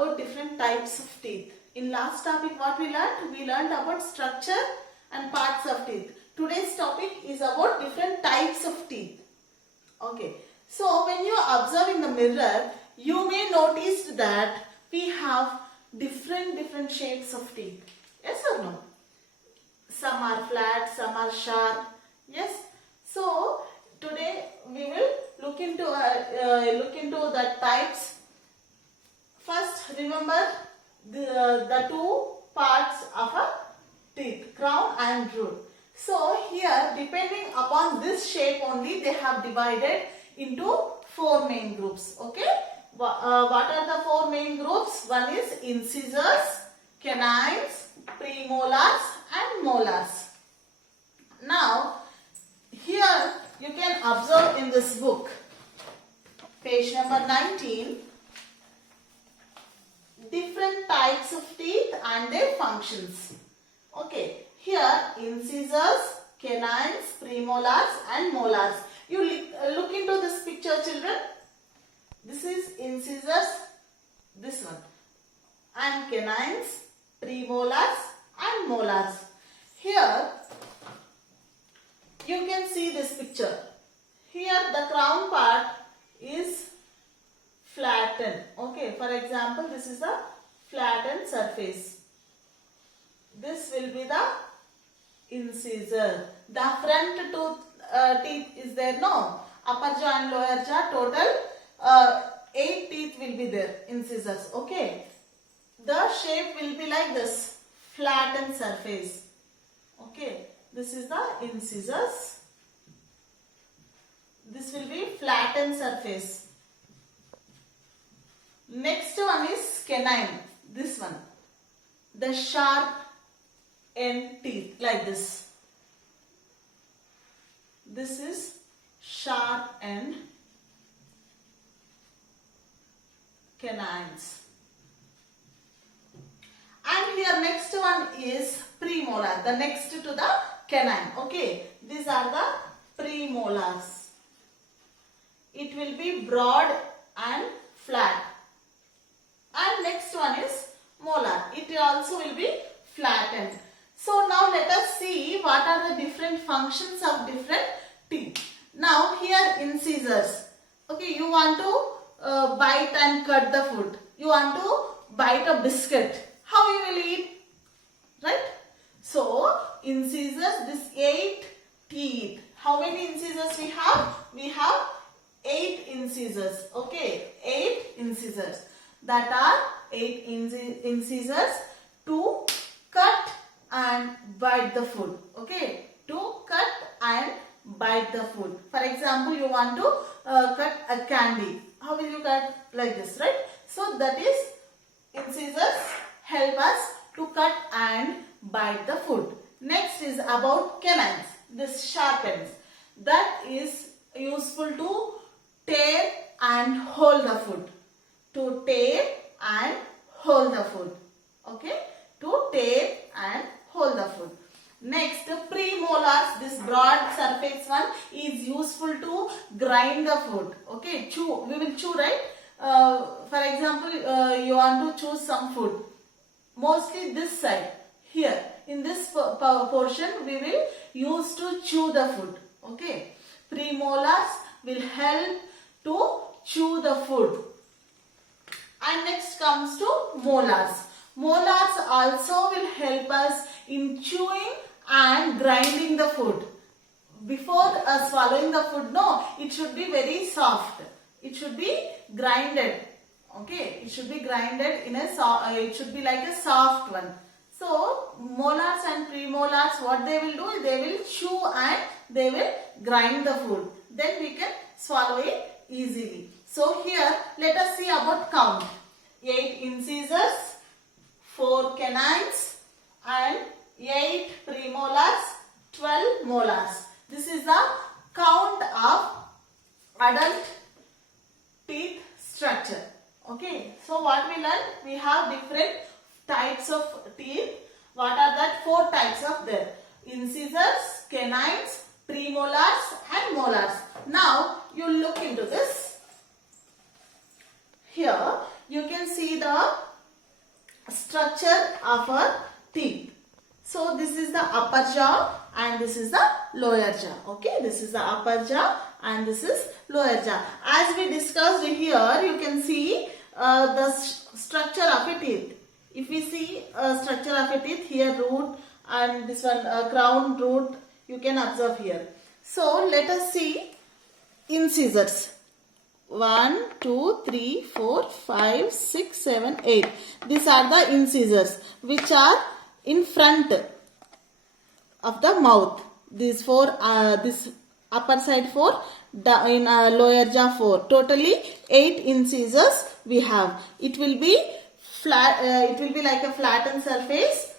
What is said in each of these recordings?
about different types of teeth. In last topic what we learned? We learned about structure and parts of teeth. Today's topic is about different types of teeth. Okay. So when you observe in the mirror, you may notice that we have different shapes of teeth. Yes or no? Some are flat, some are sharp. Yes. So today we will look into the types. First, remember the two parts of a teeth, crown and root. So here, depending upon this shape only, they have divided into four main groups. Okay, what are the four main groups? One is incisors, canines, premolars, and molars. Now, here you can observe in this book, page number 19. Different types of teeth and their functions. Okay, here incisors, canines, premolars and molars. You look into this picture, children. This is incisors, this one, and canines, premolars and molars. Here you can see this picture. Here the crown part is flattened. Okay, for example, this is the flattened surface. This will be the incisor. The front teeth is there, no? Upper jaw and lower jaw, total 8 teeth will be there, incisors. Okay, the shape will be like this, flattened surface. Okay, this is the incisors. This will be flattened surface. Next one is canine, this one, the sharp end teeth like this. This is sharp end canines. And here next one is premolar, the next to the canine. Okay, these are the premolars. It will be broad and flat. And next one is molar. It also will be flattened. So now let us see what are the different functions of different teeth. Now here incisors. Okay, you want to bite and cut the food. You want to bite a biscuit. How you will eat? Right? So incisors, this 8 teeth. How many incisors we have? We have 8 incisors. Okay, 8 incisors. That are 8 incisors to cut and bite the food. Okay, to cut and bite the food. For example, you want to cut a candy. How will you cut? Like this, right? So that is incisors help us to cut and bite the food. Next is about canines. This sharp ends. That is useful to tear and hold the food. To tear and hold the food. Okay, to tear and hold the food. Next, premolars, this broad surface one is useful to grind the food. Okay, chew, we will chew, right? For example, you want to chew some food. Mostly this side, here, in this portion, we will use to chew the food. Okay, premolars will help to chew the food. And next comes to molars. Molars also will help us in chewing and grinding the food. Before swallowing the food, no, it should be very soft. It should be grinded. Okay, it should be grinded in a soft, it should be like a soft one. So, molars and premolars, what they will do, they will chew and they will grind the food. Then we can swallow it easily. So here, let us see about count. 8 incisors, 4 canines and 8 premolars, 12 molars. This is the count of adult teeth structure. Okay, so what we learned? We have different types of teeth. What are that? 4 types of there. Incisors, canines, premolars and molars. Now, you look into this. Here, you can see the structure of our teeth. So this is the upper jaw and this is the lower jaw. Okay, this is the upper jaw and this is lower jaw. As we discussed here, you can see the structure of a teeth. If we see structure of a teeth, here root and this one crown, root, you can observe here. So let us see incisors. 1, 2, 3, 4, 5, 6, 7, 8. These are the incisors which are in front of the mouth. These four, this upper side 4, in lower jaw 4. Totally 8 incisors we have. It will be flat. It will be like a flattened surface.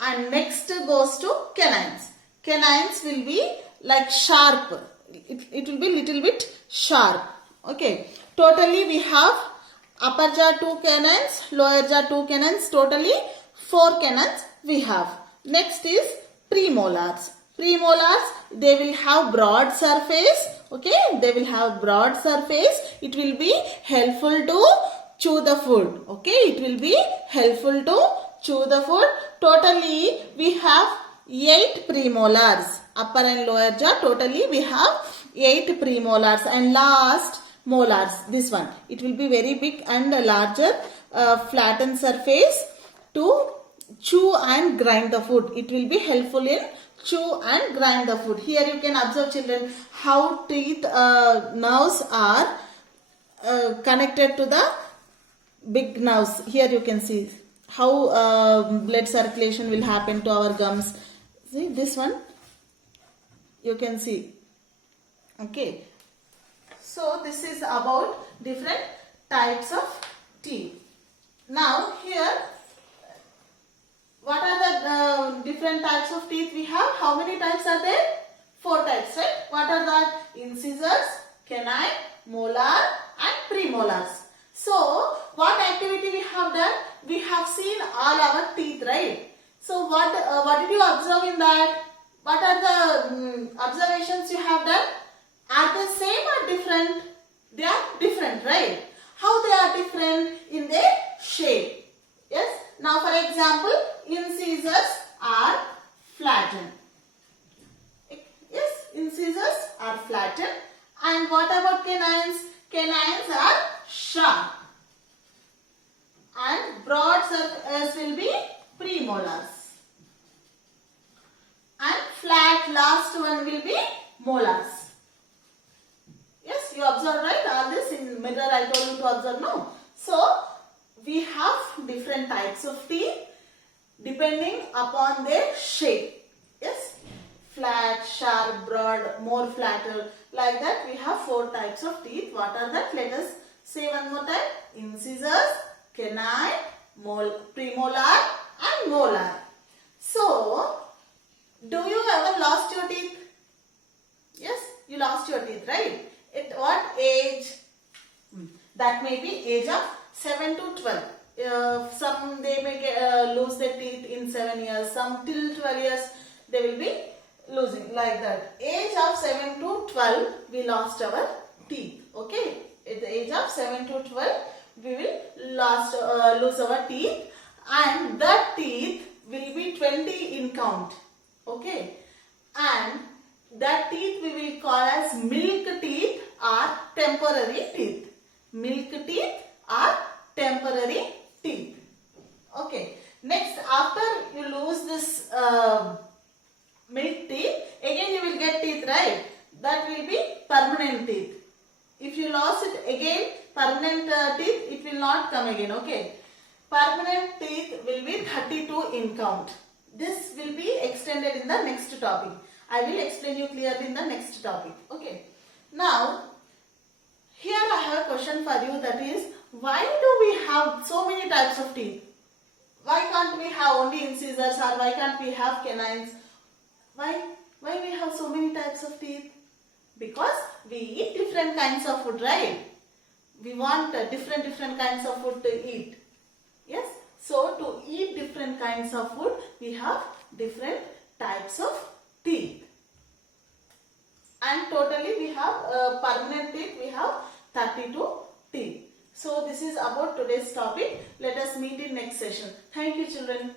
And next goes to canines. Canines will be like sharp. It will be little bit sharp. Okay. Totally we have upper jaw 2 canines, lower jaw 2 canines. Totally 4 canines we have. Next is premolars. Premolars, they will have broad surface. Okay. They will have broad surface. It will be helpful to chew the food. Okay. It will be helpful to chew the food. Totally we have 8 premolars. Upper and lower jaw, totally we have 8 premolars. And last, molars, this one. It will be very big and larger flattened surface to chew and grind the food. It will be helpful in chew and grind the food. Here you can observe, children, how teeth nerves are connected to the big nerves. Here you can see how blood circulation will happen to our gums. See this one, you can see. Okay, so this is about different types of teeth. Now here, what are the different types of teeth we have? How many types are there? 4 types, right? What are that? Incisors, canine, molar and premolars. So what activity we have done? We have seen all our teeth, right? So what did you observe in that? What are the observations you have done? Are they same or different? They are different, right? How they are different? In their shape. Yes. Now for example, incisors are flattened. Yes, incisors are flattened. And what about canines? Canines are sharp. And broad surface will be premolars. And flat last one will be molars. Yes, you observe, right? All this in mirror I told you to observe, no? So we have different types of teeth depending upon their shape. Yes, flat, sharp, broad, more flatter. Like that we have 4 types of teeth. What are that? Let us say one more time. Incisors, canine, premolar and molar. So, do you ever lost your teeth? Yes, you lost your teeth, right? At what age? That may be age of 7 to 12. Some they may lose their teeth in 7 years. Some till 12 years they will be losing, like that. Age of 7 to 12 we lost our teeth. Okay. At the age of 7 to 12 we will lose our teeth, and that teeth will be 20 in count. Okay. And that teeth we will call as milk teeth or temporary teeth. Milk teeth or temporary teeth. Okay. Next, after you lose this milk teeth, again you will get teeth, right? That will be permanent teeth. If you lost it again, permanent teeth, it will not come again. Okay. Permanent teeth will be 32 in count. This will be extended in the next topic. I will explain you clearly in the next topic. Okay. Now, here I have a question for you, that is, why do we have so many types of teeth? Why can't we have only incisors, or why can't we have canines? Why we have so many types of teeth? Because we eat different kinds of food, right? We want different kinds of food to eat. Yes. So to eat different kinds of food, we have different types of teeth. And totally we have permanent teeth, we have 32 teeth. So this is about today's topic. Let us meet in next session. Thank you, children.